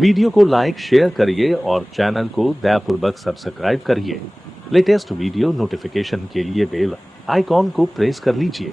Video को like share करिए और चैनल को दयापूर्वक सब्सक्राइब करिए। लेटेस्ट वीडियो नोटिफिकेशन के लिए बेल आइकॉन को प्रेस कर लीजिए।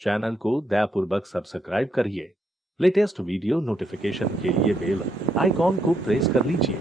चैनल को दयापूर्वक सब्सक्राइब करिए। लेटेस्ट वीडियो नोटिफिकेशन के लिए बेल आइकॉन को प्रेस कर लीजिए।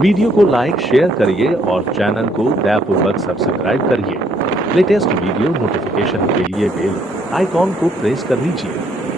वीडियो को लाइक शेयर करिए और चैनल को दयापूर्वक सब्सक्राइब करिए। लेटेस्ट वीडियो नोटिफिकेशन के लिए बेल आइकॉन को प्रेस कर लीजिए।